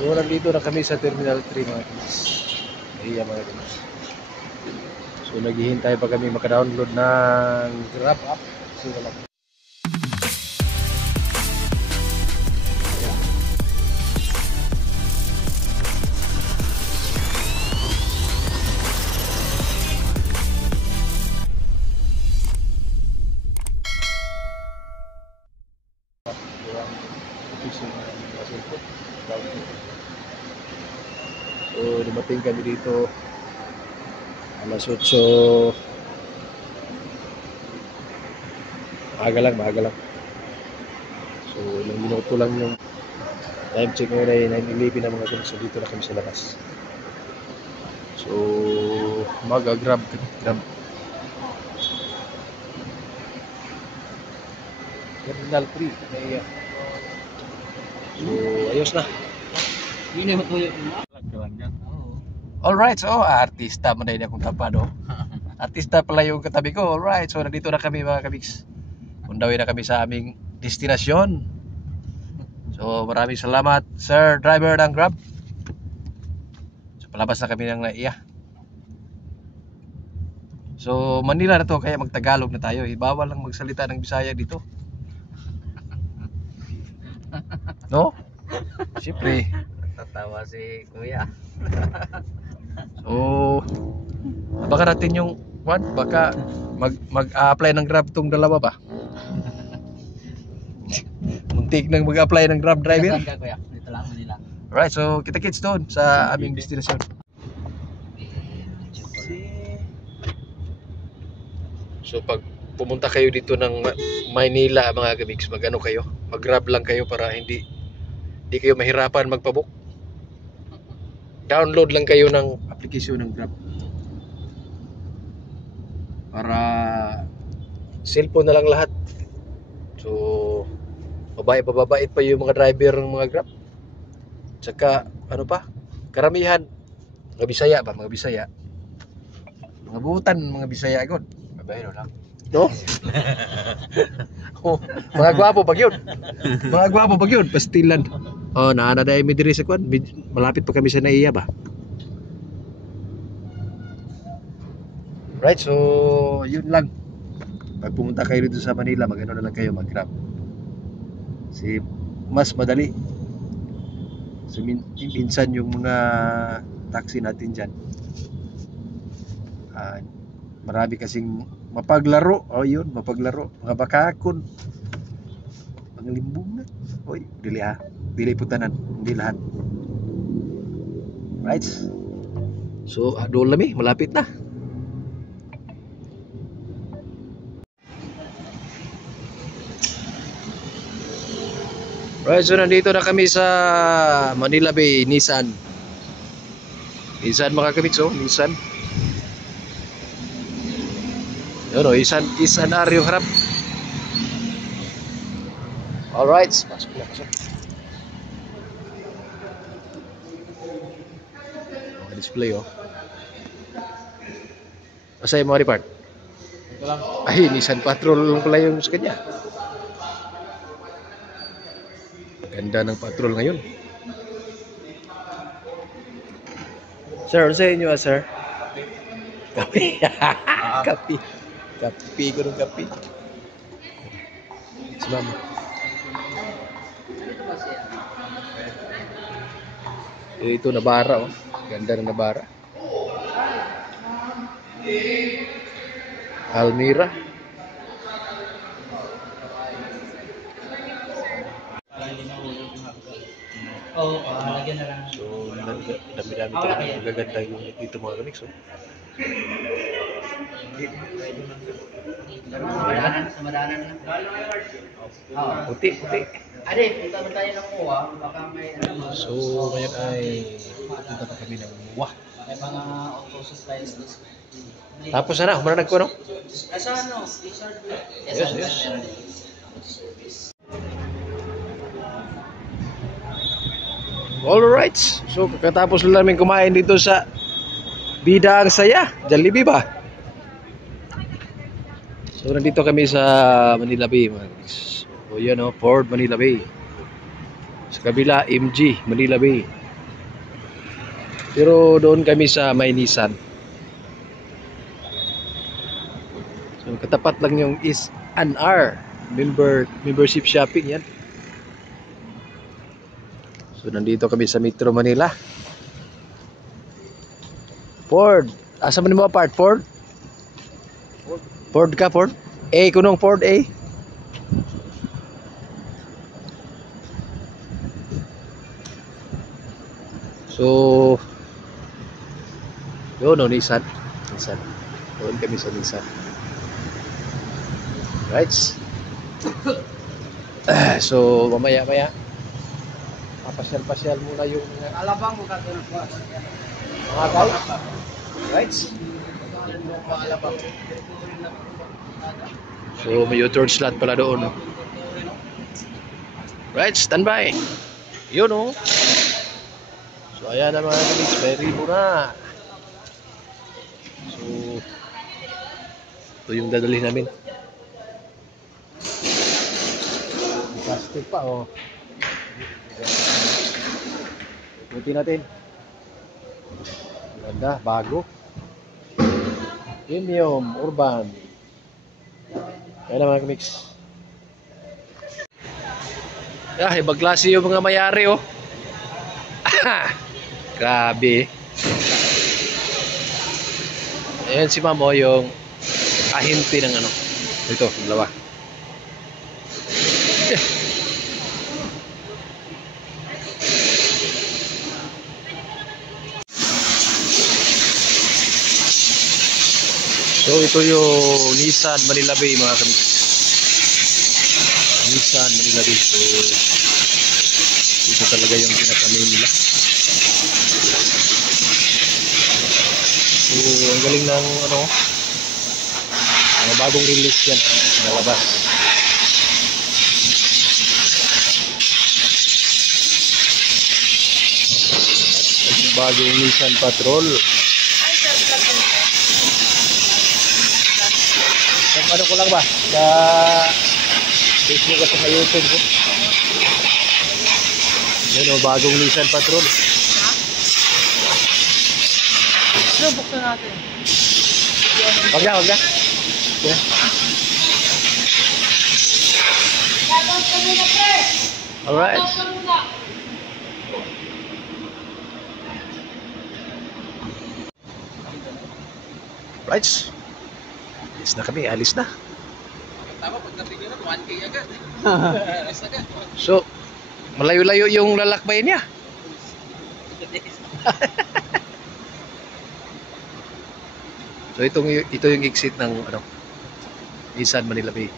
So nandito na kami sa Terminal 3 mga kids. Iya mga kids. So naghihintay pa kami maka-download ng Grab app. So wala. So dumating kami dito alas 8. Maaga lang. So ilang minuto lang yung time check ngayon ay 9:11 na mga kids. So dito na kami sa labas. So mag-grab. Terminal 3 Naiya. So ayos na. Alright, so artista man din akong tapado. Artista pala yung katabi ko. Alright, so nandito na kami mga kabiks. Undawin na kami sa aming destinasyon. So maraming salamat sir driver ng Grab. So palabas na kami ng Naiya. So Manila na to kaya magtagalog na tayo. Bawal lang magsalita ng Bisaya dito. No? Siyempre. Tatawa si Kuya. So baka natin yung baka mag-apply ng Grab tong dalawa ba? Muntik nang mag-apply ng Grab driver. Saan ka Kuya? Dito lang, Manila. Right, so kita-kits doon sa aming destinasyon. So pag pumunta kayo dito ng Maynila mga kamiks, mag-ano kayo? Mag-Grab lang kayo para hindi kayo mahirapan magpabook. Download lang kayo ng application ng Grab. Para cellphone na lang lahat. So babait pa yung mga driver ng mga Grab. Tsaka ano pa? Karamihan mga Bisaya ba? Mga Bisaya. Mga buutan, mga Bisaya agad. Babaero lang. No? Oh, mga gwapo pag yun. Pastilan. Oh, naana dahil may diri sa kwan. Malapit pa kami sa Naiya ba? Right, so yun lang. Pag pumunta kayo dito sa Manila, mag-ano na lang kayo, mag-Grab. Mas madali. So minsan yung mga taxi natin dyan, marami kasing mapaglaro. Oh yun, mapaglaro. Mga bakakon. Mga limbong na. Oy, dili putanan, hindi lahat. Right? So, doon lami, malapit na. Right, so nandito na kami sa Manila Bay, Nissan mga kabits, oh, Nissan. Yun o, Isan R yung harap. Alright, pasok na. Display oh. Asa yung mga repart? Ito lang. Ay, Nissan Patrol lang pala yung sa kanya. Ganda ng Patrol ngayon. Sir, ano sa inyo sir? Kape. Kape ko ng kape. Si mama. Ito Nabara oh. Ganda ng Nabara. Almira. Oo, lagyan na lang. So, dami-dami talaga magaganda yung dito mga kamiks oh. Sa madanan lang. Puti. Ade, punta ba tayo ng MUA? Baka may ano. So, ngayon ay punta pa kami ng MUA. May mga auto supplies. Tapos na, humarang ko no? Asa ano? Yes. Alright, so kakatapos lang namin kumain dito sa Bida ang Saya, Jollibee ba? So nandito kami sa Manila Bay. So yan o, Port Manila Bay. Sa kabila, MG, Manila Bay. Pero doon kami sa may Nissan. So katapat lang yung S&R membership shopping yan. So nandito kami sa Metro Manila. Ford. Asa man mo apart? Ford? Ford ka, Ford? A, kunong Ford A. So yun no, Nissan. Doon kami sa Nissan. Right? So mamaya-maya papasyal-pasyal muna yung Alabang mo ka doon po. mga guys. Right? Alabang. So may U-turn slot pala doon. Right, standby. Yun oh. So ayan na mga kamiks, may ribo na. So ito yung dadalhin namin. Plastic pa oh. Buti natin. Ganda, bago. Premium, urban. Ayan na mga kamiks. Ibang klase yung mga mayari oh. Grabe. Ayan si Ma'am oh, yung ahente ng ano. Ito, dalawa. So ito yung Nissan Manila Bay mga kamiks. Nissan Manila Bay. So ito talaga yung pinaka-main nila. So ang galing ng ano, mga bagong release yan, nalabas. Ang bagong Nissan Patrol. Ano ko lang ba? Sa Facebook at sa YouTube ko. Yan o, bagong Nissan Patrol. Ano, buksan natin. Wag na. Yeah. Alright. Right. Alis na. Tama, pagdating nyo na, 1K agad. Alis agad. So, malayo-layo yung lalakbay niya. So ito yung exit ng ano, Nissan Manila Bay.